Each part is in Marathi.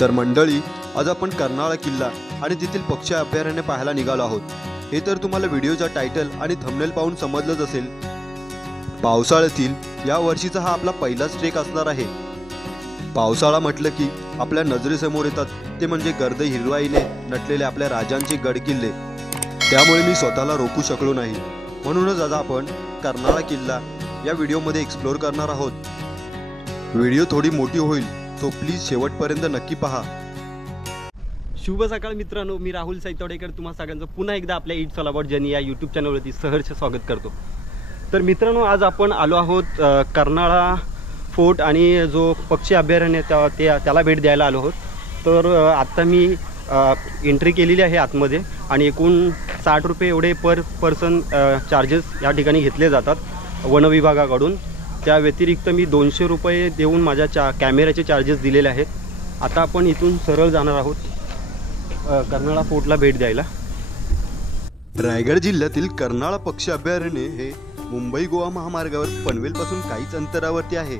तर मंडळी, आज आपण कर्नाळा किल्ला आणि तेथील पक्षी अभयारण्य पाहायला निघालो आहोत। हे तर तुम्हाला व्हिडिओचा टायटल आणि थंबनेल पाहून समजलंच असेल। पावसाळ्यातील या वर्षीचा हा आपला पहिलाच ट्रेक असणार आहे। पावसाळा म्हटलं की आपल्या नजरेसमोर येतात ते म्हणजे गर्द हिरवाईने नटलेले आपल्या राजांचे गडकिल्ले। त्यामुळे मी स्वतःला रोखू शकलो नाही, म्हणूनच आज आपण कर्नाळा किल्ला या व्हिडिओमध्ये एक्सप्लोर करणार आहोत। व्हिडिओ थोडी मोठी होईल, तो प्लीज शेवटपर्यंत नक्की पहा। शुभ सकाळ मित्रांनो, मी राहुल साईतवडेकर तुम्हा सगळ्यांचं पुन्हा एकदा आपल्या इट्स ऑल अबाउट जर्नी या यूट्यूब चॅनलवरती सहर्ष स्वागत करतो। तर मित्रांनो, आज आपण आलो आहोत कर्नाळा फोर्ट आणि जो पक्षी अभयारण्य त्याला भेट द्यायला आलो आहोत। तर आत्ता मी एंट्री केलेली आहे आतमध्ये आणि एकूण 60 रुपये एवढे पर पर्सन चार्जेस या ठिकाणी घेतले जातात वन विभागाकडून। त्या व्यतिरिक्त मी 200 रुपये देऊन माझ्या कॅमेऱ्याचे चार्जेस दिलेले आहेत। आता आपण इथून सरळ जाणार आहोत कर्नाळा फोर्टला भेट द्यायला। रायगड जिल्ह्यातील कर्नाळा पक्षी अभयारण्य हे मुंबई गोवा महामार्गावर पनवेलपासून काहीच अंतरावरती आहे।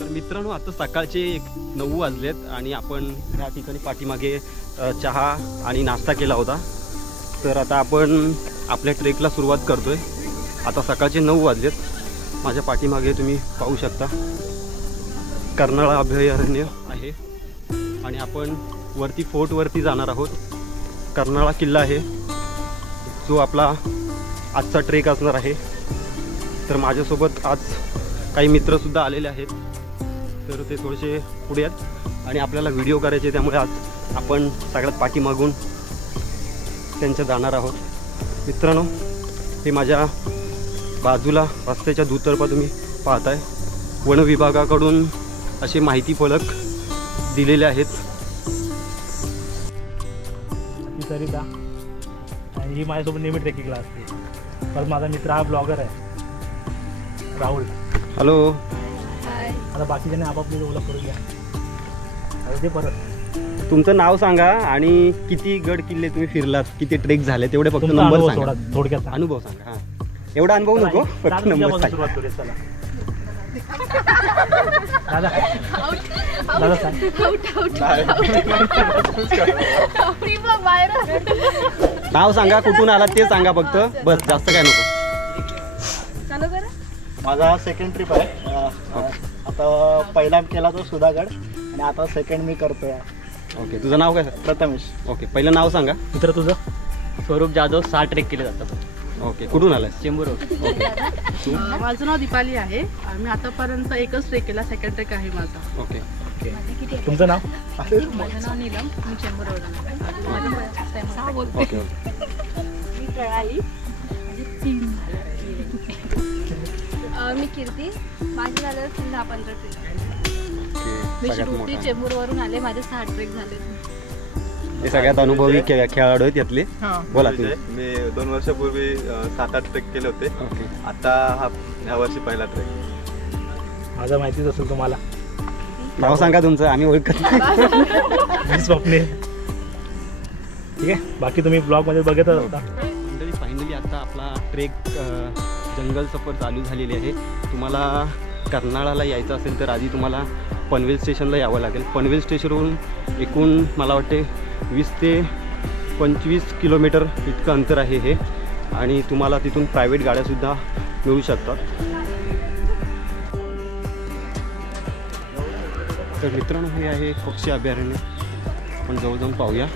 तर मित्रांनो, आता सकाळचे 9 वाजलेत आणि आपण या ठिकाणी पाठीमागे चहा आणि नाश्ता केला होता। तर आता आपण आपल्या ट्रेकला सुरुवात करतोय। आता सकाळचे 9 वाजलेत। माझ्या पाठीमागे तुम्ही पाहू शकता कर्नाळा अभयारण्य आहे आणि आपण वरती फोर्टवरती जाणार आहोत। कर्नाळा किल्ला आहे जो आपला आजचा ट्रेक असणार आहे। तर माझ्यासोबत आज काही मित्रसुद्धा आलेले आहेत, तर ते थोडेसे पुढे आहेत आणि आपल्याला व्हिडिओ करायचे, त्यामुळे आज आपण सगळ्यात पाठीमागून त्यांच्या जाणार आहोत। मित्रांनो, हे माझ्या बाजूला रस्त्याच्या दुतर्फा तुम्ही पाहताय वन विभागाकडून असे माहिती फलक दिलेले आहेत। सरिता आणि ही माझ्यासोबत नेहमी ट्रेकिंगला असते। परत माझा मित्र हा ब्लॉगर आहे राहुल। हॅलो। आता बाकीच्याने आपापली ओळख करून घ्या। ते परत तुमचं नाव सांगा आणि किती गड किल्ले तुम्ही फिरलात, किती ट्रेक झाले तेवढे फक्त नंबर सांगा। थोडक्यात अनुभव सांगा। हां, एवढा अनुभव नको, फक्त नंबर सांगा। सुरुवात करूया चला। दादा दादा सांग। नाव सांगा, कुठून आलात ते सांगा फक्त, बस, जास्त काय नको। माझा सेकंड ट्रिप आहे। आता पहिला केला तो सुधागड आणि आता सेकंड मी करतोय। ओके, तुझं नाव काय? प्रथमेश। ओके, पहिलं नाव सांगा। मित्र तुझं? स्वरूप जाधव। 6 ट्रेक केले जातात। ओके, कुठून आलाय? चेंबूर। माझं नाव दीपाली आहे। मी आतापर्यंत एकच ट्रेक केला, सेकंड ट्रेक आहे माझा। ओके, तुमचं नाव? माझं नाव नीलम, मी चेंबूरवरून आहे। ओके। मी प्रणाली, मी कीर्ती, माझे झालं 10-15 ट्रेक। मी सगळ्यात श्रुती, मोठा चेंबूरवरून आले, माझे 6 ट्रेक झाले। हे सगळ्यात अनुभवी खेळाडू आहेत यातले। बोला तुम्ही। मी 2 वर्षापूर्वी 7-8 ट्रेक केले होते। ओके, आता ह्या वर्षी पहिला ट्रेक। माझं माहितीच असेल तुम्हाला। नाव सांगा तुमचं, आम्ही ओळखत नाही। मी स्वप्ने। ठीक आहे, बाकी तुम्ही ब्लॉगमध्ये बघतच असता। मंडळी, फायनली आता आपला ट्रेक जंगल सफर चालू झालेली आहे। तुम्हाला कर्नाळाला यायचं असेल तर आधी तुम्हाला पनवेल स्टेशनला यावं लागेल। पनवेल स्टेशनवरून एकूण मला वाटते 20 ते 25 किलोमीटर इतकं अंतर आहे हे, आणि तुम्हाला तिथून प्रायव्हेट गाड्यासुद्धा मिळू शकतात। तर मित्रांनो, हे आहे पक्षी अभयारण्य, आपण जवळ जाऊन पाहूया।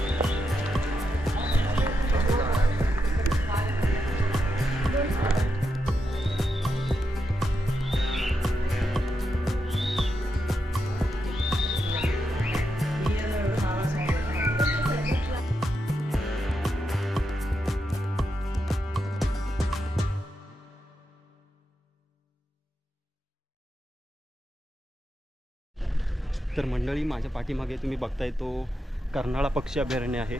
तर मंडळी, माझ्या पाठीमागे तुम्ही बघताय तो कर्नाळा पक्षी अभयारण्य आहे।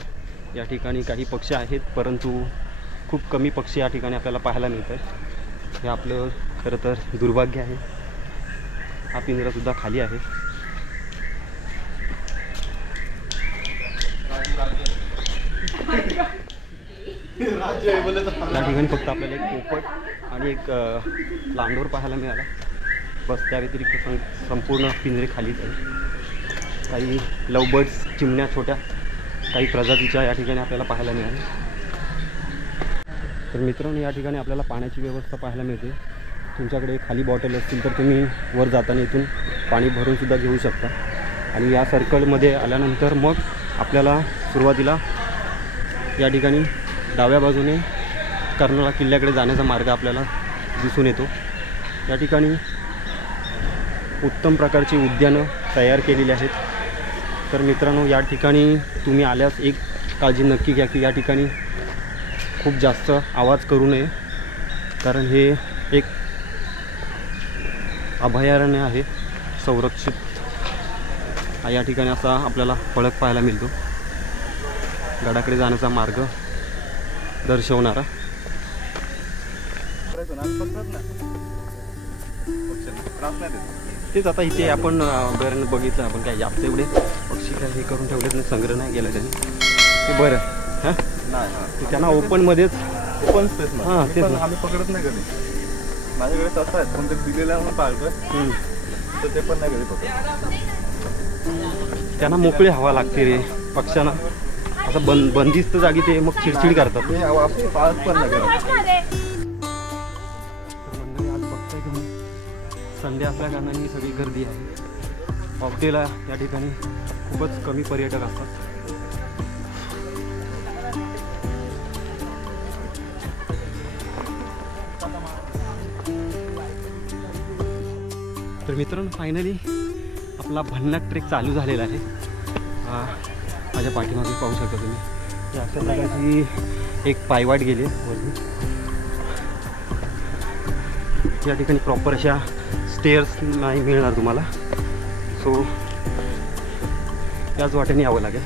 या ठिकाणी काही पक्षी आहेत, परंतु खूप कमी पक्षी या ठिकाणी आपल्याला पाहायला मिळत आहेत। हे आपलं खरं तर दुर्भाग्य आहे। हा पिंजरासुद्धा खाली आहे। या ठिकाणी फक्त आपल्याला एक पोपट आणि एक लांडोर पाहायला मिळाला, बस। त्या व्यतिरिक्त संपूर्ण पिंजरे खालीच आहे। काही लवबर्ड्स, चिमण्या छोट्या काही प्रजातीच्या या ठिकाणी आपल्याला पाहायला मिळाल्या. तर मित्रांनो, या ठिकाणी आपल्याला पाण्याची व्यवस्था पाहायला मिळते. तुमच्याकडे खाली बॉटल असतील तर तुम्ही वर जाताना इथून पाणी भरूनसुद्धा घेऊ शकता. आणि या सर्कलमध्ये आल्यानंतर मग आपल्याला सुरुवातीला या ठिकाणी डाव्या बाजूने कर्नाळा किल्ल्याकडे जाण्याचा मार्ग आपल्याला दिसून येतो. या ठिकाणी उत्तम प्रकारची उद्यानं तयार केलेली आहेत. तर मित्रांनो, या ठिकाणी तुम्ही आल्यास एक काळजी नक्की घ्या की या ठिकाणी खूप जास्त आवाज करू नये, कारण हे एक अभयारण्य आहे, संरक्षित. या ठिकाणी असा आपल्याला फलक पाहायला मिळतो, गडाकडे जाण्याचा मार्ग दर्शवणारा. तेच आता इथे आपण अभयारण्य बघितलं आपण, काय जास्त एवढे पक्षी काय हे करून ठेवलेत नाही, संग्रह नाही गेला त्यांनी. ते बरं हां, नाही त्यांना ओपनमध्येच ओपन स्पेस ना. हां, तेच पण ना. आम्ही पकडत नाही कधी. माझ्याकडे तसं आहे, पण ते दिलेलं म्हणून पाळतोय, तर ते पण नाही कधी पकडत. त्यांना मोकळी हवा लागते रे पक्ष्यांना. असं बंदिस्त जागी ते मग चिडचिड करतात. मी वापस पाळत पण नाही कधी. तर मंडळी, आज बघताय तुम्ही संडे असल्या कारणाने ही सगळी गर्दी आहे. ऑफ डेला या ठिकाणी खूपच कमी पर्यटक असतात. तर मित्रांनो, फायनली आपला भन्नाट ट्रेक चालू झालेला आहे. माझ्या पाठीमागे पाहू शकता तुम्ही, या अशा प्रकारची एक पायवाट गेली वरती. या ठिकाणी प्रॉपर अशा स्टेअर्स नाही मिळणार तुम्हाला, सो त्याच वाटेने यावं लागेल.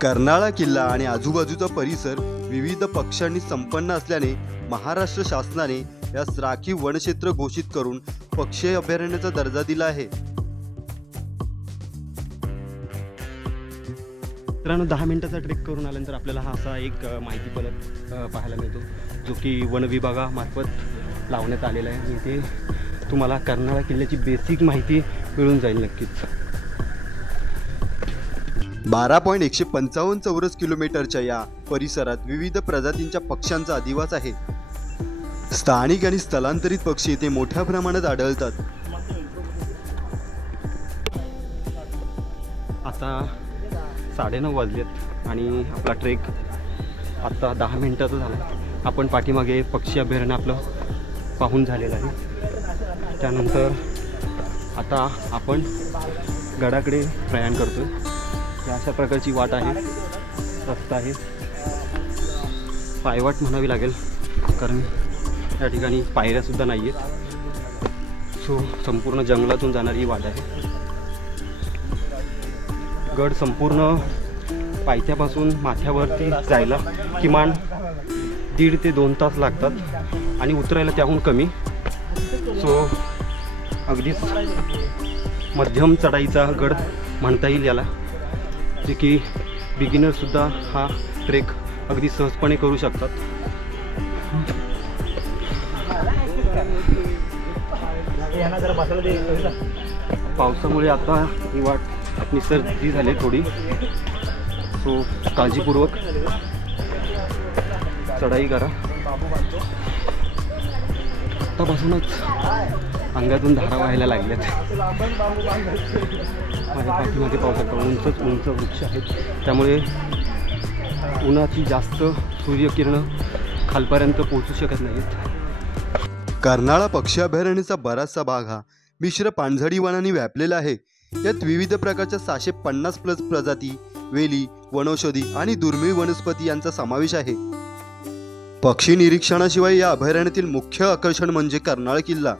कर्नाळा किल्ला आणि आजूबाजूचा परिसर विविध पक्ष्यांनी संपन्न असल्याने महाराष्ट्र शासनाने यास राखीव वनक्षेत्र घोषित करून पक्षी अभयारण्याचा दर्जा दिला आहे. मित्रांनो, 10 मिनिटाचा ट्रेक करून आल्यानंतर आपल्याला हा असा एक माहिती फलक पाहायला मिळतो, जो की वन विभागामार्फत लावण्यात आलेला आहे. इथे तुम्हाला कर्नाळा किल्ल्याची बेसिक माहिती मिळून जाईल नक्कीच. 12.155 चौरस किलोमीटरच्या या परिसरात विविध प्रजातींच्या पक्ष्यांचा अधिवास आहे. स्थानिक आणि स्थलांतरित पक्षी इथे मोठ्या प्रमाणात आढळतात. आता 9:30 वाजलेत आणि आपला ट्रेक आत्ता 10 मिनिटाचा झाला. आपण पाठीमागे पक्षी अभयारण्य आपलं पाहून झालेलं आहे. त्यानंतर आता आपण गडाकडे प्रयाण करतो आहे. अशा प्रकारची वाट आहे, रस्ता आहे, पायवाट म्हणावी लागेल, कारण या ठिकाणी पायऱ्यासुद्धा नाही आहेत. सो संपूर्ण जंगलातून जाणारी ही वाट आहे. गड संपूर्ण पायथ्यापासून माथ्यावरती जायला किमान 1.5 ते 2 तास लागतात आणि उतरायला त्याहून कमी. सो अगदीच मध्यम चढाईचा गड म्हणता येईल याला, जे की बिगिनरसुद्धा हा ट्रेक अगदी सहजपणे करू शकतात. पावसामुळे आता ही वाट निसर्गी झाली थोडी, सो काळजीपूर्वक चढाई करा. आतापासूनच अंगातून धारा व्हायला लागल्यात. माझ्या पाठीमध्ये पाहू शकता उंच वृक्ष आहेत, त्यामुळे उन्हाची जास्त सूर्यकिरणं खालपर्यंत पोहोचू शकत नाहीत. कर्नाळा पक्षी अभयारण्याचा बराचसा भाग हा मिश्र पानझडी वनांनी व्यापलेला आहे. यात विविध प्रकारच्या 650+ प्रजाती, वेली, वनौषधी आणि दुर्मिळ वनस्पती यांचा समावेश आहे. पक्षी निरीक्षणाशिवाय या अभयारण्यातील मुख्य आकर्षण म्हणजे कर्नाळा किल्ला.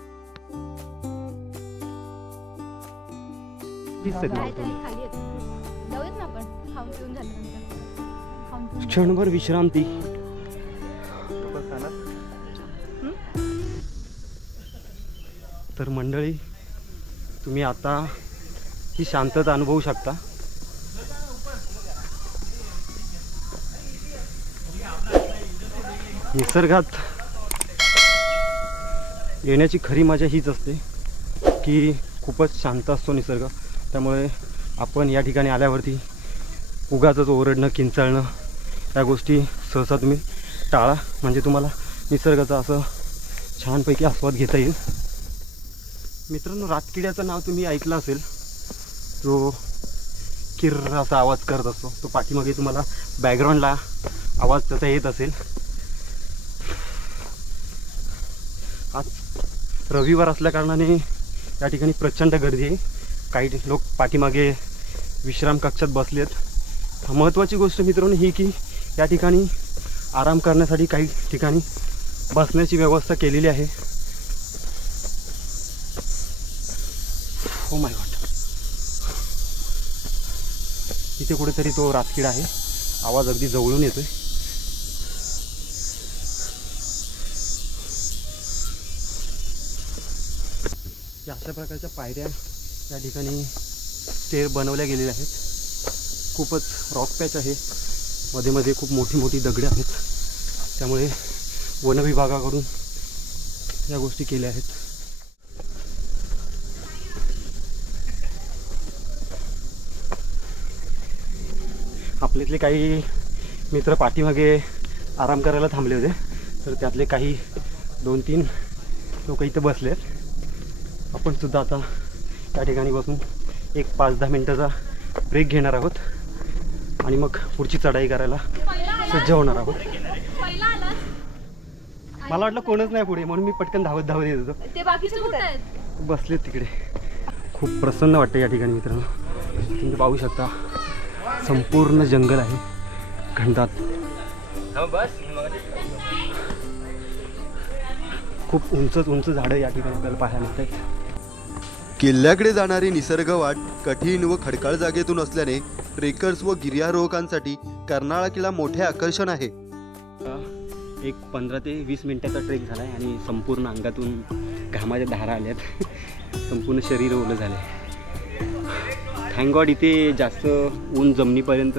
क्षणभर विश्रांती. तर मंडळी, तुम्ही आता ही शांतता अनुभवू शकता. निसर्गात येण्याची खरी मजा हीच असते की खूपच शांत असतो निसर्ग. त्यामुळे आपण या ठिकाणी आल्यावरती उगाचच ओरडणं किंचाळणं या गोष्टी सहसा तुम्ही टाळा, म्हणजे तुम्हाला निसर्गाचा असं छानपैकी आस्वाद घेता येईल. मित्रांनो, रातकिड्याचं नाव तुम्ही ऐकलं असेल, जो किर्र असा आवाज करत असतो. तो पाठीमागे तुम्हाला बॅकग्राऊंडला आवाज त्याचा येत असेल. आज रविवार असल्या कारणाने या ठिकाणी प्रचंड गर्दी आहे. काही लोक पाठीमागे विश्राम कक्षात बसलेत. महत्त्वाची गोष्ट मित्रांनो ही की या ठिकाणी आराम करण्यासाठी काही ठिकाणी बसण्याची व्यवस्था केलेली आहे. ओ माय गॉड, इथे कुठेतरी तो रातकिडा आहे. आवाज अगदी जवळून येतोय. या अशा प्रकारच्या पायऱ्या या ठिकाणी स्टेअर बनवल्या गेलेल्या आहेत. खूपच रॉक पॅच आहे, मध्ये मध्ये खूप मोठी मोठी दगडे आहेत. त्यामुळे वन विभागाकडून या गोष्टी केल्या आहेत. आपल्यातले काही मित्र पाठीमागे आराम करायला थांबले होते, तर त्यातले काही 2-3 लोक इथे बसलेत. आपण सुद्धा आता त्या ठिकाणी बसून एक 5-10 मिनटाचा ब्रेक घेणार आहोत आणि मग पुढची चढाई करायला सज्ज होणार आहोत. मला वाटलं कोणच नाही पुढे, म्हणून मी पटकन धावत येत होतो. ते बाकीचे कुठे आहेत? बसलेत तिकडे. खूप प्रसन्न वाटतं या ठिकाणी मित्रांनो. तुम्ही पाहू शकता संपूर्ण जंगल आहे, घनदाट. खूप उंच झाडं या ठिकाणी आपल्याला पाहायला मिळत आहेत. किल्ल्याकडे जाणारी निसर्ग वाट कठीण व खडकाळ जागेतून असल्याने ट्रेकर्स व गिर्यारोहकांसाठी कर्नाळा किल्ला मोठे आकर्षण आहे. एक 15 ते 20 मिनिटाचा ट्रेक झाला आहे आणि संपूर्ण अंगातून घामाच्या धारा आल्यात. संपूर्ण शरीर ओलं झालं आहे. थँक गॉड इथे जास्त ऊन जमिनीपर्यंत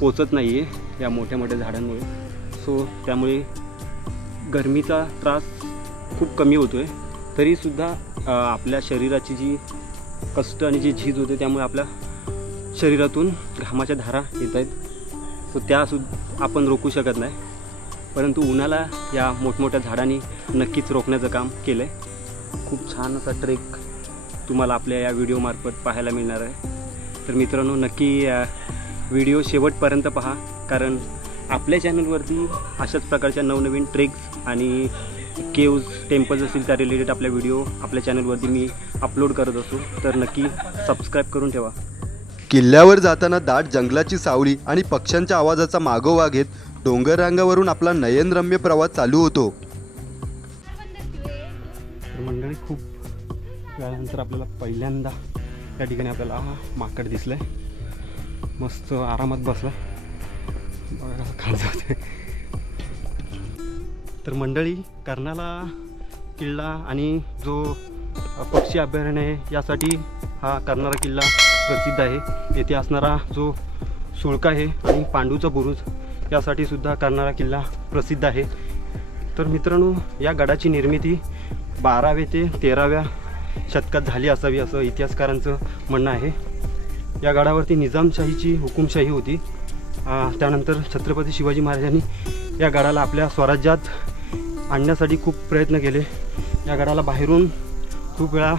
पोचत नाही आहे या मोठ्या मोठ्या झाडांमुळे. सो त्यामुळे गरमीचा त्रास खूप कमी होतो आहे. तरीसुद्धा आपल्या शरीराची जी कष्ट आणि जी झीज होते त्यामुळे आपल्या शरीरातून घामाच्या धारा येत आहेत. सो त्यासुद्धा आपण रोखू शकत नाही, परंतु उन्हाला या मोठमोठ्या झाडांनी नक्कीच रोखण्याचं काम केलं आहे. खूप छान असा ट्रेक तुम्हाला आपल्या या व्हिडिओमार्फत पाहायला मिळणार आहे. तर मित्रांनो, नक्की व्हिडिओ शेवटपर्यंत पहा, कारण आपल्या चॅनलवरती अशाच प्रकारच्या नवनवीन ट्रेक्स आणि केव्ज, टेम्पल्स असतील त्या रिलेटेड आपल्या व्हिडिओ आपल्या चॅनलवरती मी अपलोड करत असतो. तर नक्की सबस्क्राईब करून ठेवा. किल्ल्यावर जाताना दाट जंगलाची सावली आणि पक्ष्यांच्या आवाजाचा मागोवा घेत डोंगर रांगावरून आपला नयनरम्य प्रवास चालू होतो. मंडळी, खूप वेळानंतर आपल्याला पहिल्यांदा या ठिकाणी आपल्याला माकड दिसलं आहे. मस्त आरामात बसला, बघा कसं खायचं होते. तर मंडळी, कर्नाळा किल्ला आणि जो पक्षी अभयारण्य आहे यासाठी हा कर्नाळा किल्ला प्रसिद्ध आहे. येथे असणारा जो सुळका आहे आणि पांडूचा बुरुज यासाठी सुद्धा कर्नाळा किल्ला प्रसिद्ध आहे. तर मित्रांनो, या गडाची निर्मिती 12व्या ते 13व्या शतकात झाली असावी असं इतिहासकारांचं म्हणणं आहे. या गडावरती निजामशाहीची हुकुमशाही होती. त्यानंतर छत्रपती शिवाजी महाराजांनी या गडाला आपल्या स्वराज्यात आणण्यासाठी खूप प्रयत्न केले. या गडाला बाहेरून खूप वेळा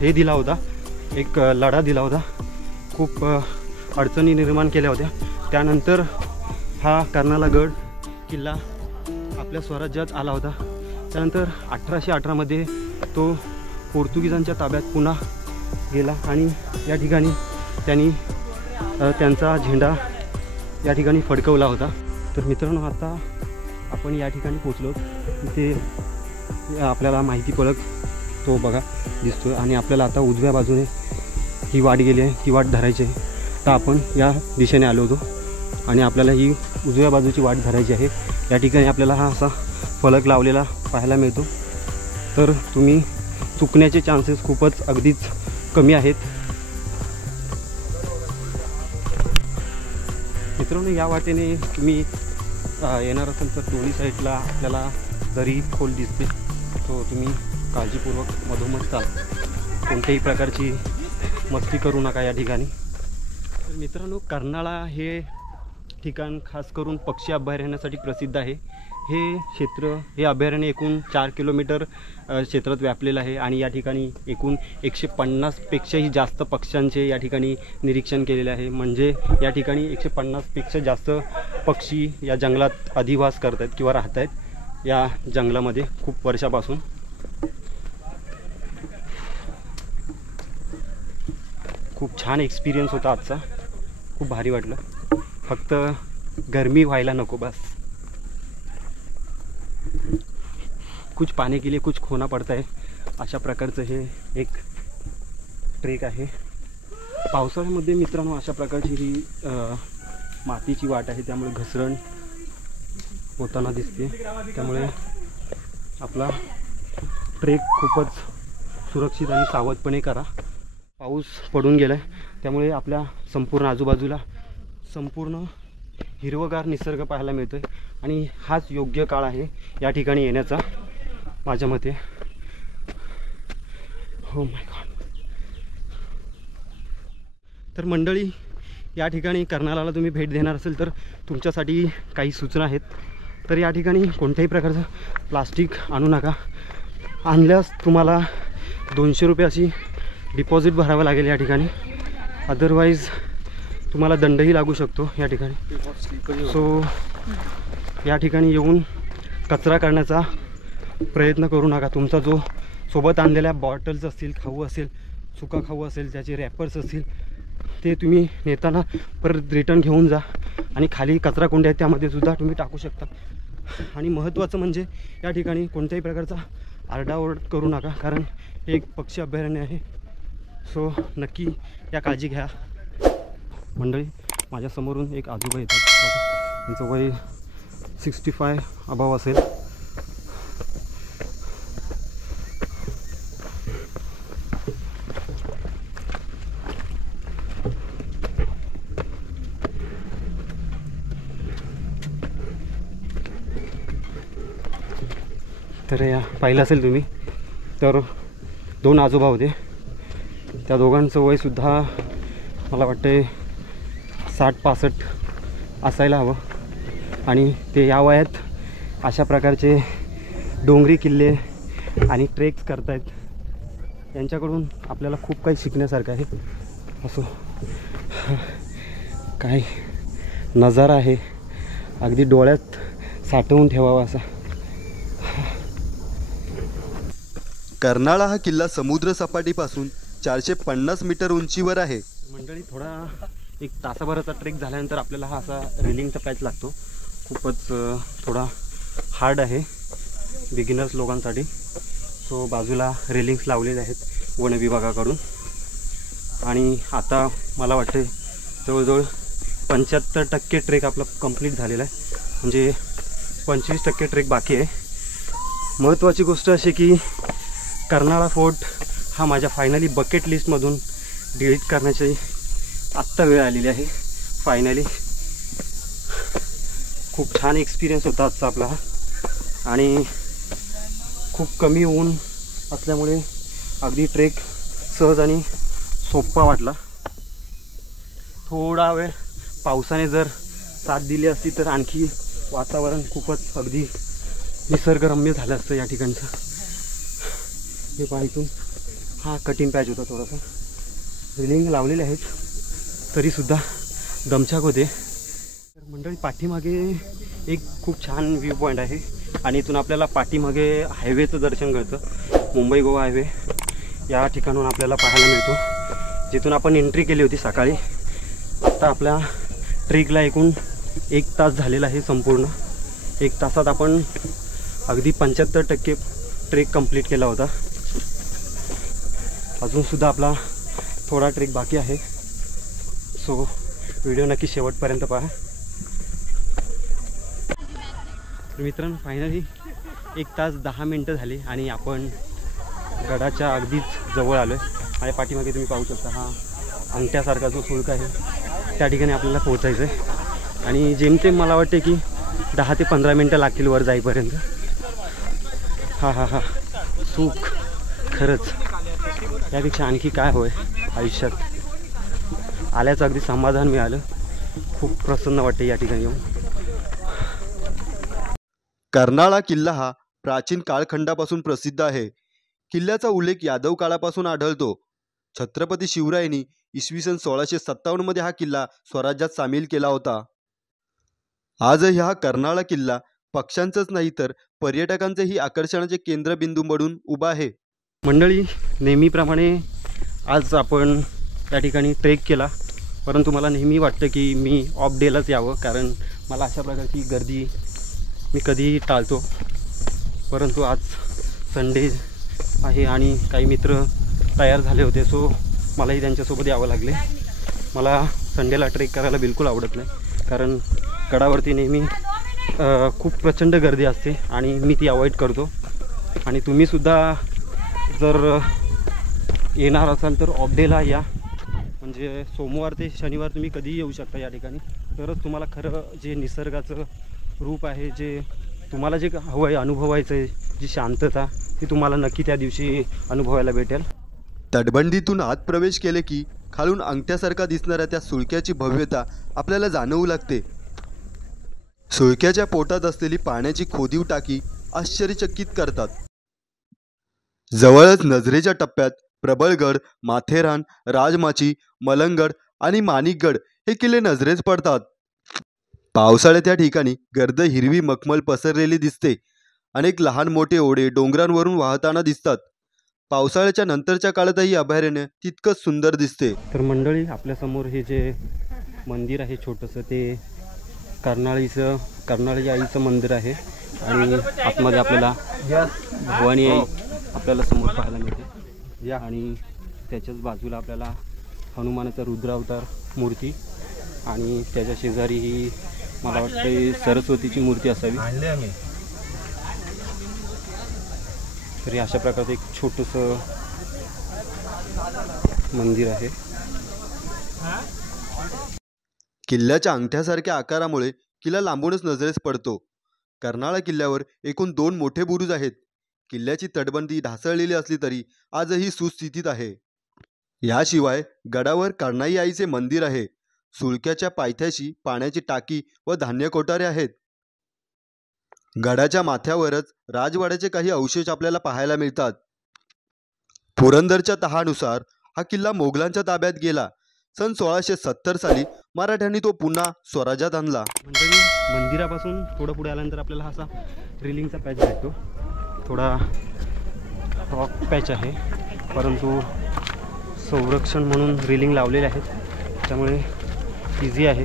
हे दिला होता, एक लढा दिला होता. खूप अडचणी निर्माण केल्या होत्या. त्यानंतर हा कर्नाळा गड किल्ला आपल्या स्वराज्यात आला होता. त्यानंतर 1818मध्ये तो पोर्तुगीजांच्या ताब्यात पुन्हा गेला आणि या ठिकाणी त्यांनी त्यांचा झेंडा या ठिकाणी फडकवला होता. तर मित्रांनो, आता आपण या ठिकाणी पोचलो. इथे आपल्याला माहिती फलक तो बघा दिसतो आणि आपल्याला आता उजव्या बाजूने ही वाट गेली आहे, ती वाट धरायची आहे. तर आपण या दिशेने आलो होतो आणि आपल्याला ही उजव्या बाजूची वाट धरायची आहे. या ठिकाणी आपल्याला हा असा फलक लावलेला पाहायला मिळतो. तर तुम्ही चुकण्याचे चान्सेस खूपच अगदीच कमी आहेत. मित्रांनो, या वाटेने तुम्ही येणार असाल तर दोन्ही साईडला आपल्याला दरी खोल दिसते. तो तुम्ही काळजीपूर्वक मधोमध चाल, कोणत्याही प्रकारची मस्ती करू नका या ठिकाणी. तर मित्रांनो, कर्नाळा हे ठिकाण खास करून पक्षी अभयारण्यासाठी प्रसिद्ध आहे. हे अभयारण्य एकूण 4 किलोमीटर क्षेत्रात व्यापलेलं आहे आणि या ठिकाणी एकूण 150पेक्षाही जास्त पक्ष्यांचे या ठिकाणी निरीक्षण केलेले आहे. म्हणजे या ठिकाणी 150पेक्षा जास्त पक्षी या जंगलात अधिवास करत आहेत किंवा राहत आहेत या जंगलामध्ये खूप वर्षापासून. खूप छान एक्सपिरियन्स होता आजचा, खूप भारी वाटलं. फक्त गरमी व्हायला नको बस. कुछ पाने के लिए कुछ खोना पडता है, अशा प्रकारचं हे एक ट्रेक आहे. पावसाळ्यामध्ये मित्रांनो अशा प्रकारची ही मातीची वाट आहे, त्यामुळे घसरण होताना दिसते. त्यामुळे आपला ट्रेक खूपच सुरक्षित आणि सावधपणे करा. पाऊस पडून गेला आहे, त्यामुळे आपल्या संपूर्ण आजूबाजूला संपूर्ण हिरवगार निसर्ग पाहायला मिळतो आहे आणि हाच योग्य काळ आहे या ठिकाणी येण्याचा माझ्या मते. हो माय गॉड. तर मंडळी, या ठिकाणी कर्नाळाला तुम्ही भेट देणार असेल तर तुमच्यासाठी काही सूचना आहेत. तर या ठिकाणी कोणत्याही प्रकारचं प्लास्टिक आणू नका. आणल्यास तुम्हाला 200 रुपये अशी डिपॉझिट भरावं लागेल या ठिकाणी. अदरवाईज तुम्हाला दंडही लागू शकतो या ठिकाणी. सो या ठिकाणी येऊन कचरा करण्याचा प्रयत्न करू नका. तुमचा जो सोबत आणलेल्या बॉटल्स असतील, खाऊ असेल, सुका खाऊ असेल, त्याचे रॅपर्स असतील, ते तुम्ही नेताना परत रिटर्न घेऊन जा आणि खाली कचरा कुंड्या आहेत त्यामध्ये सुद्धा तुम्ही टाकू शकता. आणि महत्त्वाचं म्हणजे या ठिकाणी कोणत्याही प्रकारचा आरडाओरड करू नका, कारण हे एक पक्षी अभयारण्य आहे. सो नक्की या काळजी घ्या. मंडळी, माझ्यासमोरून एक आजोबा येतात. त्यांचं वय 65 अबाव असेल. तर या पाहिलं असेल तुम्ही, तर 2 आजोबा होते. त्या दोघांचं वयसुद्धा मला वाटते 60-65 असायला हवं. आणि ते या वयात अशा प्रकारचे डोंगरी किल्ले आणि ट्रेक्स करतायत. यांच्याकडून आपल्याला खूप काही शिकण्यासारखं आहे. असो, काय नजारा आहे, अगदी डोळ्यात साठवून ठेवावा असा. कर्नाळा हा किल्ला समुद्र सपाटीपासून 450 मीटर उंचीवर आहे. मंडळी, थोडा 1 तासाभराचा ट्रेक झाल्यानंतर आपल्याला हा असा रेलिंगचा पॅच लागतो. खूपच थोडा हार्ड आहे बिगिनर्स लोकांसाठी. सो बाजूला रेलिंग्स लावलेले आहेत वन विभागाकडून. आणि आता मला वाटते जवळजवळ 75% ट्रेक आपला कंप्लीट झालेला आहे. म्हणजे 25% ट्रेक बाकी आहे. महत्त्वाची गोष्ट अशी की कर्नाळा फोर्ट हा माझ्या फायनली बकेट लिस्टमधून डिलीट करण्याची आत्ता वेळ आलेली आहे. फायनली खूप छान एक्सपिरियन्स होता आजचा आपला. आणि खूप कमी ऊन असल्यामुळे अगदी ट्रेक सहज आणि सोपा वाटला. थोडा वेळ पावसाने जर साथ दिली असती तर आणखी वातावरण खूपच अगदी निसर्गरम्य झालं असतं या ठिकाणचं. हे पाहिजे हा कठीण पॅच होता थोडासा. रेलिंग लावलेले आहेत तरीसुद्धा दमछाक होते. तर मंडळी, पाठीमागे एक खूप छान व्ह्यू पॉईंट आहे आणि इथून आपल्याला पाठीमागे हायवेचं दर्शन घडतं. मुंबई गोवा हायवे या ठिकाणून आपल्याला पाहायला मिळतो, जिथून आपण एंट्री केली होती सकाळी. आत्ता आपल्या ट्रेकला एकूण 1 तास झालेला आहे संपूर्ण. 1 तासात आपण अगदी 75% ट्रेक कंप्लीट केला होता. अजूनसुद्धा आपला थोडा ट्रेक बाकी आहे. सो व्हिडिओ नक्की शेवटपर्यंत पहा. तर मित्रांनो, फायनली 1 तास 10 मिनटं झाली आणि आपण गडाच्या अगदीच जवळ आलो आहे. माझ्या पाठीमागे तुम्ही पाहू शकता हा अंगठ्यासारखा जो सुळका आहे, त्या ठिकाणी आपल्याला पोहोचायचं आहे. आणि जेमतेम मला वाटते की 10 ते 15 मिनटं लागतील वर जाईपर्यंत. हा सुख खरंच यापेक्षा आणखी काय होय आयुष्यात. आल्याचं अगदी समाधान मिळालं. खूप प्रसन्न वाटते या ठिकाणी येऊन. कर्नाळा किल्ला हा प्राचीन कालखंडापासून प्रसिद्ध आहे. किल्ल्याचा उल्लेख यादव काळापासून आढळतो. छत्रपती शिवरायांनी इसवी सन 1657 मध्ये हा किल्ला स्वराज्यात सामील केला होता. आजही हा कर्नाळा किल्ला पक्ष्यांचंच नाही तर पर्यटकांचेही आकर्षणाचे केंद्रबिंदू बनून उभा आहे. मंडळी, नेहमीप्रमाणे आज आपण त्या ठिकाणी ट्रेक केला, परंतु मला नेहमी वाटतं की मी ऑफ डेलाच यावं, कारण मला अशा प्रकारची गर्दी मी कधीही टाळतो. परंतु आज संडे आहे आणि काही मित्र तयार झाले होते, सो मलाही त्यांच्यासोबत यावं लागले. मला संडेला ट्रेक करायला बिलकुल आवडत नाही, कारण गडावरती नेहमी खूप प्रचंड गर्दी असते आणि मी ती अवॉइड करतो. आणि तुम्हीसुद्धा जर येणार असाल तर ऑफ डेला या, म्हणजे सोमवार ते शनिवार तुम्ही कधीही येऊ शकता या ठिकाणी. तरच तुम्हाला खरं जे निसर्गाचं रूप आहे, जे तुम्हाला जे हवं आहे अनुभवायचं आहे, जी शांतता, ती तुम्हाला नक्की त्या दिवशी अनुभवायला भेटेल. तटबंदीतून आत प्रवेश केले की खालून अंगठ्यासारखा दिसणाऱ्या त्या सुळक्याची भव्यता आपल्याला जाणवू लागते. सुळक्याच्या पोटात असलेली पाण्याची खोदीव टाकी आश्चर्यचकित करतात. जवळच नजरेच्या टप्प्यात प्रबळगड, माथेरान, राजमाची, मलंगड आणि माणिकगड हे किल्ले नजरेस पडतात. पावसाळ्यात या ठिकाणी गर्द हिरवी मखमल पसरलेली दिसते. अनेक लहान मोठे ओढे डोंगरांवरून वाहताना दिसतात. पावसाळ्याच्या नंतरच्या काळातही अभयारण्य तितकंच सुंदर दिसते. तर मंडळी, आपल्यासमोर हे जे मंदिर आहे छोटंसं, ते कर्नाळी आईचं मंदिर आहे. आणि आतमध्ये आपल्याला भवानी आई आपल्याला समोर पाहायला मिळते. आणि त्याच्याच बाजूला आपल्याला हनुमानाचा रुद्रावतार मूर्ती आणि त्याच्या शेजारी ही मला वाटतं सरस्वतीची मूर्ती असावी. तरी अशा प्रकारचं एक छोटंसं मंदिर आहे. किल्ल्याच्या अंगठ्यासारख्या आकारामुळे किल्ला लांबूनच नजरेस पडतो. कर्नाळा किल्ल्यावर एकूण 2 मोठे बुरुज आहेत. किल्ल्याची तटबंदी ढासळलेली असली तरी आजही सुस्थितीत आहे. याशिवाय गडावर कर्नाई आईचे मंदिर आहे. सुळक्याच्या पायथ्याशी पाण्याची टाकी व धान्य कोठारे आहेत. गडाच्या माथ्यावरच राजवाड्याचे काही अवशेष आपल्याला पाहायला मिळतात. पुरंदरच्या तहानुसार हा किल्ला मोगलांच्या ताब्यात गेला. सन 1670 साली मराठ्यांनी तो पुन्हा स्वराज्यात आणला. मंदिरापासून थोडं पुढे आल्यानंतर आपल्याला असा रेलिंगचा पॅच भेटतो. थोडा रॉक पॅच आहे, परंतु संरक्षण म्हणून रेलिंग लावलेले आहेत, त्यामुळे इझी आहे.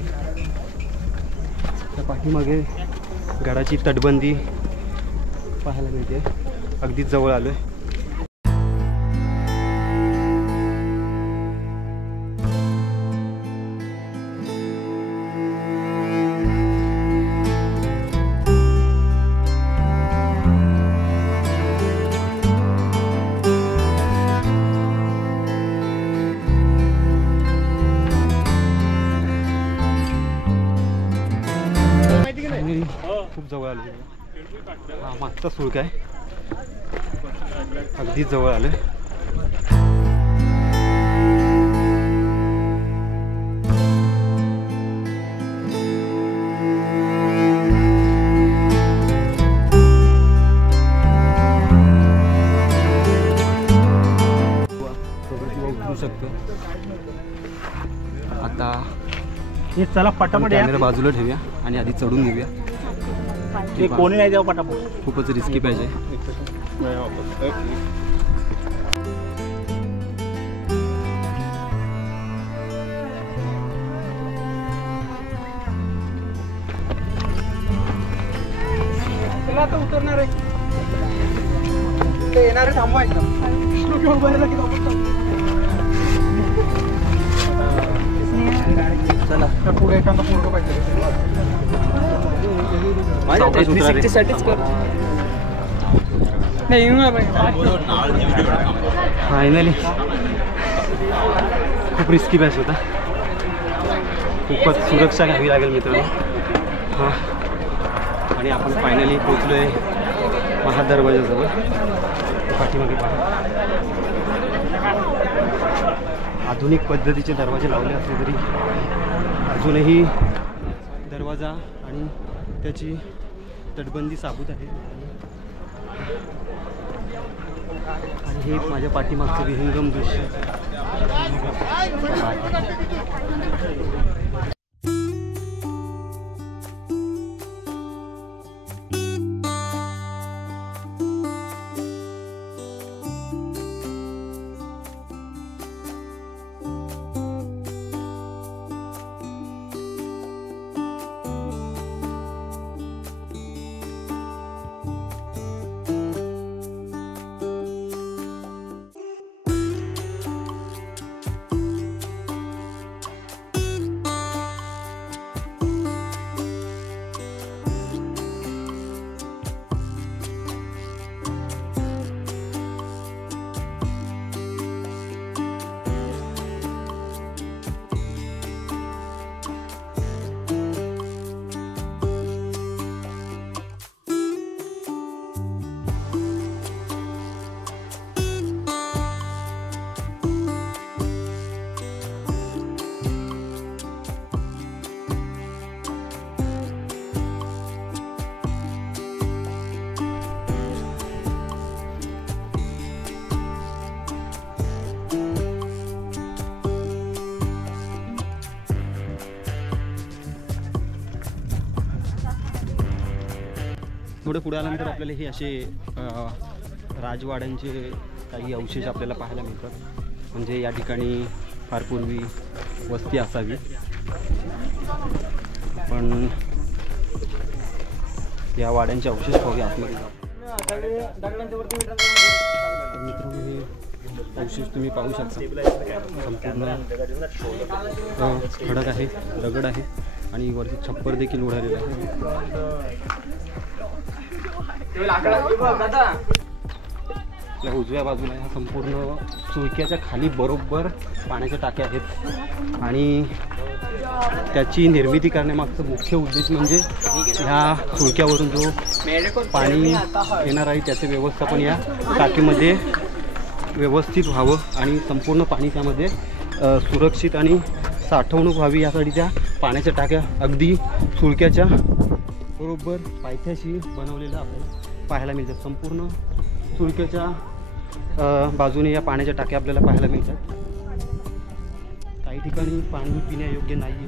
त्या पाठीमागे गडाची तटबंदी पाहायला मिळते. अगदीच जवळ आलो आहे. खूप जवळ आलो. हा मागचा सुळका आहे, अगदीच जवळ आलं. उतरू शकतो. आता हे चला पटापट या. कॅमेरा बाजूला ठेवूया आणि आधी चढून घेऊया. ते कोणी नाही जाऊ पटापट. खूपच रिस्की पाहिजे. आता उतरणार आहे, ते येणार आहे, थांबवायचं. चला पुढे एखादा फोटो पाहिजे. फायनली खूप रिस्की बॅच होता. खूपच सुरक्षा घ्यावी लागेल मित्रांनो. हां, आणि आपण फायनली पोचलो आहे महादरवाजाजवळ. पाठीमागे पहा, आधुनिक पद्धतीचे दरवाजे लावले असले तरी अजूनही दरवाजा आणि त्याची तटबंदी साबूत आहे. आणि हे माझ्या पाठीमागचं विहंगम दृश्य. थोडं पुढे आल्यानंतर आपल्याला हे असे राजवाड्यांचे काही अवशेष आपल्याला पाहायला मिळतात. म्हणजे या ठिकाणी फार पूर्वी वस्ती असावी. पण या वाड्यांचे अवशेष पाहूया आतमध्ये मित्रांनो. हे अवशेष तुम्ही पाहू शकता. संपूर्ण खडक आहे, दगड आहे आणि वरती छप्पर देखील उडालेलं आहे. या उजव्या बाजूला ह्या संपूर्ण सुळक्याच्या खाली बरोबर पाण्याच्या टाक्या आहेत आणि त्याची निर्मिती करण्यामागचा मुख्य उद्देश म्हणजे ह्या सुळक्यावरून जो पाणी येणार आहे त्याचे व्यवस्थापन या टाकीमध्ये व्यवस्थित व्हावं आणि संपूर्ण पाणी त्यामध्ये सुरक्षित आणि साठवणूक व्हावी यासाठी त्या पाण्याच्या टाक्या अगदी सुळक्याच्या बरोबर पायथ्याशी बनवलेलं आपल्याला पाहायला मिळतात. संपूर्ण सुळक्याच्या बाजूने या पाण्याच्या टाक्या आपल्याला पाहायला मिळतात. काही ठिकाणी पाणी पिण्यायोग्य नाही आहे.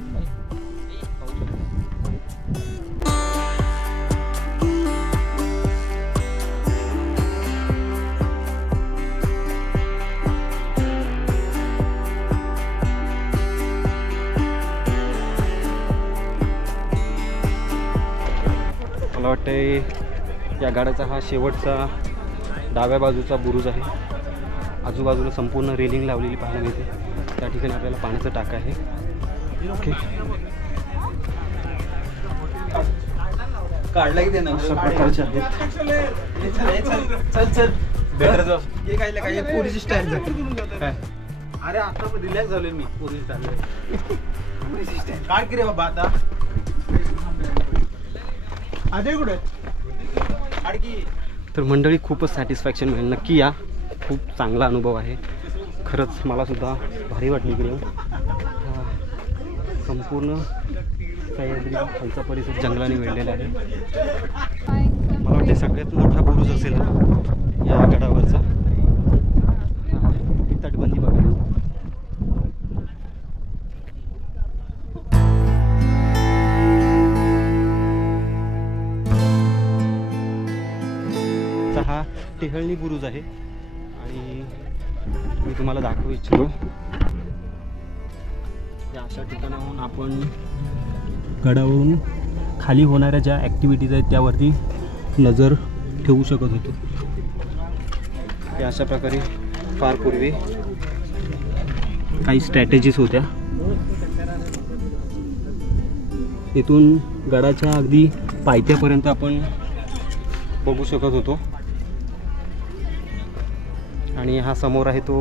मला वाटतंय या गाड्याचा हा शेवटचा डाव्या बाजूचा बुरुज आहे. आजूबाजूला संपूर्ण रेलिंग लावलेली पाहायला मिळते. त्या ठिकाणी आपल्याला पाण्याचा टाका आहे. ओके, काढला की त्यांना अशा प्रकारचे आहेत. काय पोलीस स्टाईल अरे आता रिलॅक्स झालोय मी. पोलीस स्टाईल काय की रे बाबा आता अजय कुठे तर मंडळी खूपच सॅटिस्फॅक्शन मिळेल. नक्की या, खूप चांगला अनुभव आहे. खरंच मलासुद्धा भारी वाटली इकडे. संपूर्ण सह्याद्री खालचा परिसर जंगलाने वेढलेला आहे. मला वाटते सगळ्यात मोठा बुरुज असेल या गडावरचा. ही तटबंदी बघा. हा टेहळणी बुरुज आहे आणि मी तुम्हाला दाखवू इच्छितो. या अशा ठिकाणाहून आपण गडावरून खाली होणाऱ्या ज्या ॲक्टिव्हिटीज आहेत त्यावरती नजर ठेवू शकत होतो. या अशा प्रकारे फार पूर्वी काही स्ट्रॅटेजीज होत्या. इथून गडाच्या अगदी पायथ्यापर्यंत आपण बघू शकत होतो. आणि हा समोर आहे तो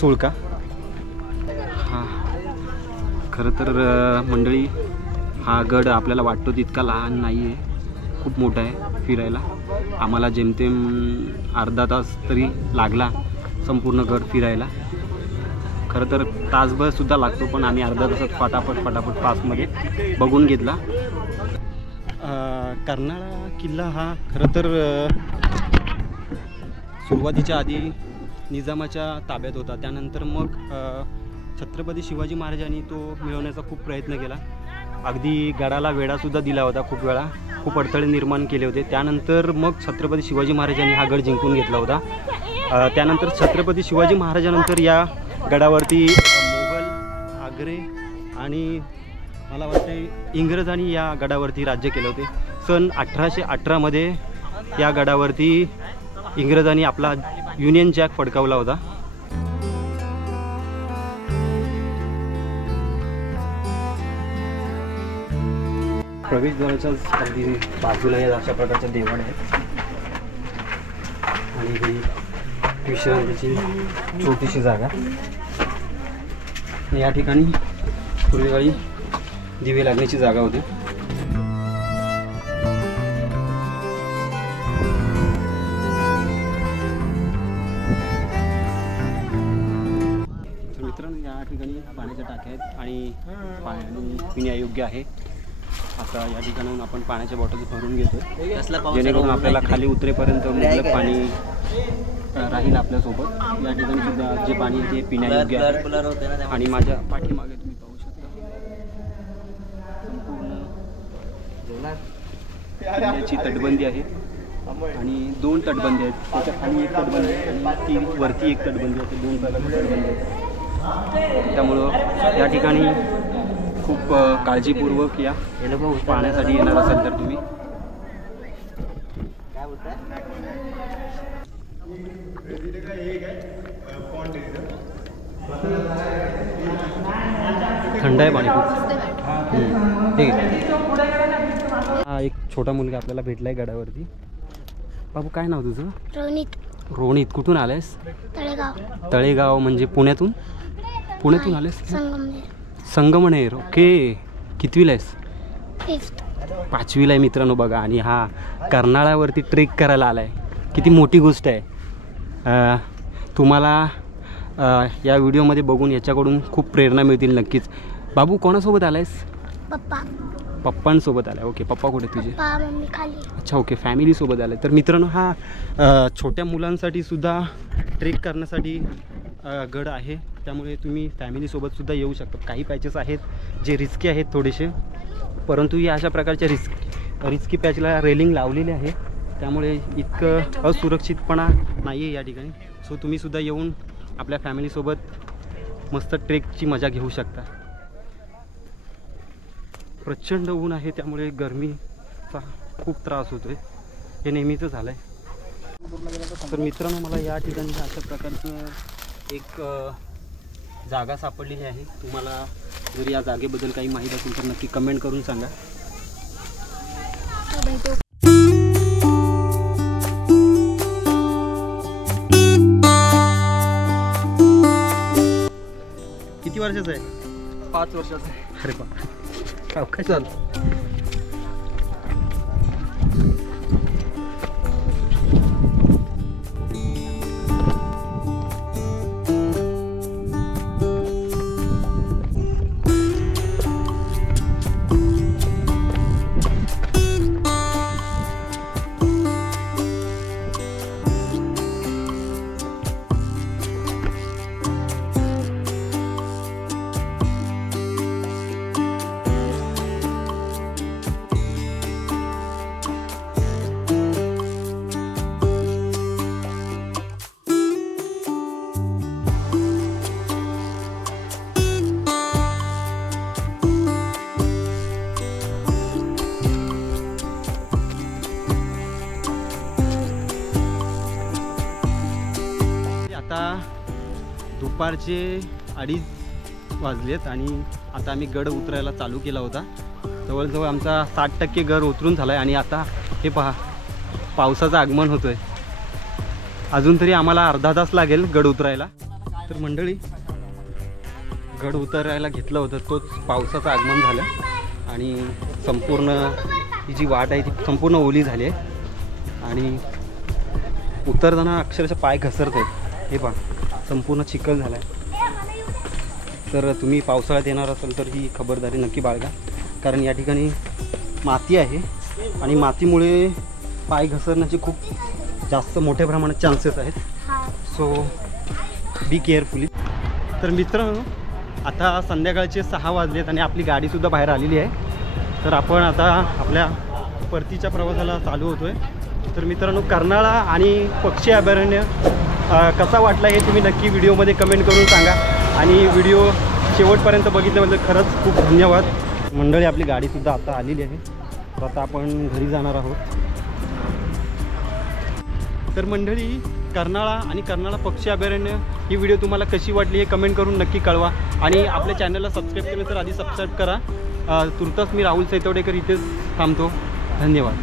सुळका. हा खरं तर मंडळी हा गड आपल्याला वाटतो तितका लहान नाही आहे, खूप मोठा आहे फिरायला. आम्हाला जेमतेम अर्धा तास तरी लागला संपूर्ण गड फिरायला. खरं तर तासभरसुद्धा लागतो, पण आम्ही अर्धा तासात फटाफट पासमध्ये बघून घेतला. कर्नाळा किल्ला हा खरं तर सुरुवातीच्या आधी निजामाच्या ताब्यात होता. त्यानंतर मग छत्रपती शिवाजी महाराजांनी तो मिळवण्याचा खूप प्रयत्न केला. अगदी गडाला वेढासुद्धा दिला होता, खूप वेळा खूप अडथळे निर्माण केले होते. त्यानंतर मग छत्रपती शिवाजी महाराजांनी हा गड जिंकून घेतला होता. त्यानंतर छत्रपती शिवाजी महाराजानंतर या गडावरती मोगल, आग्रे आणि मला वाटते इंग्रजांनी या गडावरती राज्य केले होते. सन 1818मध्ये या गडावरती इंग्रजांनी आपला युनियन जॅक फडकावला होता. प्रवेशद्वाराच्याच अगदी बाजूला या अशा प्रकारच्या देवाण आहेत आणि ही विश्रांतीची छोटीशी जागा. या ठिकाणी पूर्वी काळी दिवे लागण्याची जागा होती. तर मित्रांनो, या ठिकाणी पाण्याच्या टाक्या आहेत आणि पाणी पिण्यायोग्य आहे. आता या ठिकाणाहून आपण पाण्याच्या बॉटल भरून घेतो, जेणेकरून आपल्याला खाली उतरेपर्यंत मुबलक पाणी राहील आपल्यासोबत. या ठिकाणी सुद्धा जे पाणी जे पिण्यायोग्य आहे आणि माझ्या पाठीमागे तुम्ही पाहू शकता याची तटबंदी आहे आणि 2 तटबंदी आहेत. त्याच्या खाली एक तटबंदी आहे आणि ती वरती एक तटबंदी आहे. 2 प्रकारची तटबंदी आहे. त्यामुळं या ठिकाणी खूप काळजीपूर्वक या पाहण्यासाठी येणार असाल तर तुम्ही. थंड आहे पाणी खूप. ठीक आहे. हा एक छोटा मुलगा आपल्याला भेटलाय गडावरती. बाबू, काय नाव तुझं? रोनित. कुठून आलायस? तळेगाव म्हणजे पुण्यातून आलेस? संगमनेर. ओके. कितवीला आहेस? 5वीला आहे मित्रांनो. बघा, आणि हा कर्नाळ्यावरती ट्रेक करायला आलाय. किती मोठी गोष्ट आहे. तुम्हाला या व्हिडिओमध्ये बघून याच्याकडून खूप प्रेरणा मिळतील नक्कीच. बाबू, कोणासोबत आलायस? पप्पांसोबत आलाय. ओके. पप्पा कुठे तुझे? अच्छा, ओके. फॅमिलीसोबत आलाय. तर मित्रांनो, हा छोट्या मुलांसाठी सुद्धा ट्रेक करण्यासाठी गड आहे. त्यामुळे तुम्ही फॅमिलीसोबतसुद्धा येऊ शकता. काही पॅचेस आहेत जे रिस्की आहेत थोडेसे, परंतु या अशा प्रकारच्या रिस्की पॅचला रेलिंग लावलेली आहे. त्यामुळे इतकं असुरक्षितपणा नाही आहे या ठिकाणी. सो तुम्हीसुद्धा येऊन आपल्या फॅमिलीसोबत मस्त ट्रेकची मजा घेऊ शकता. प्रचंड ऊन आहे, त्यामुळे गरमीचा खूप त्रास होतो आहे. हे नेहमीचं झालं आहे. तर मित्रांनो, मला या ठिकाणी अशा प्रकारचं एक जागा सापडलेली आहे. तुम्हाला जर या जागेबद्दल काही माहीत असेल तर नक्की कमेंट करून सांगा. किती वर्षाचं आहे? 5 वर्षाचं आहे. अरे बा, काय चालतं. दुपारचे 2:30 वाजलेत आणि आता आम्ही गड उतरायला चालू केला होता. जवळजवळ आमचा 60% गड उतरून झाला आहे आणि आता हे पहा, पावसाचं आगमन होतं आहे. अजून तरी आम्हाला अर्धा तास लागेल गड उतरायला. तर मंडळी, गड उतरायला घेतलं होतं तोच पावसाचं आगमन झालं आणि संपूर्ण ही जी वाट आहे ती संपूर्ण ओली झाली आहे आणि उतरताना अक्षरशः पाय घसरत आहेत. हे पहा, संपूर्ण चिखल झाला आहे. तर तुम्ही पावसाळ्यात येणार असाल तर ही खबरदारी नक्की बाळगा, कारण या ठिकाणी माती आहे आणि मातीमुळे पाय घसरण्याचे खूप जास्त मोठ्या प्रमाणात चान्सेस आहेत. So be carefully. तर मित्रांनो, आता संध्याकाळचे 6 वाजलेत आणि आपली गाडीसुद्धा बाहेर आलेली आहे. तर आपण आता आपल्या परतीच्या प्रवासाला चालू होतो आहे. तर मित्रांनो, कर्नाळा आणि पक्षी अभयारण्य कसा वाटला हे तुम्ही नक्की व्हिडिओमध्ये कमेंट करून सांगा. आणि व्हिडिओ शेवटपर्यंत बघितल्याबद्दल खरंच खूप धन्यवाद. मंडळी, आपली गाडीसुद्धा आता आलेली आहे. तर आता आपण घरी जाणार आहोत. तर मंडळी, कर्नाळा आणि कर्नाळा पक्षी अभयारण्य ही व्हिडिओ तुम्हाला कशी वाटली हे कमेंट करून नक्की कळवा. आणि आपल्या चॅनलला सबस्क्राईब केलं तर आधी सबस्क्राईब करा. तुर्तास मी राहुल सैतवडेकर इथेच थांबतो. धन्यवाद.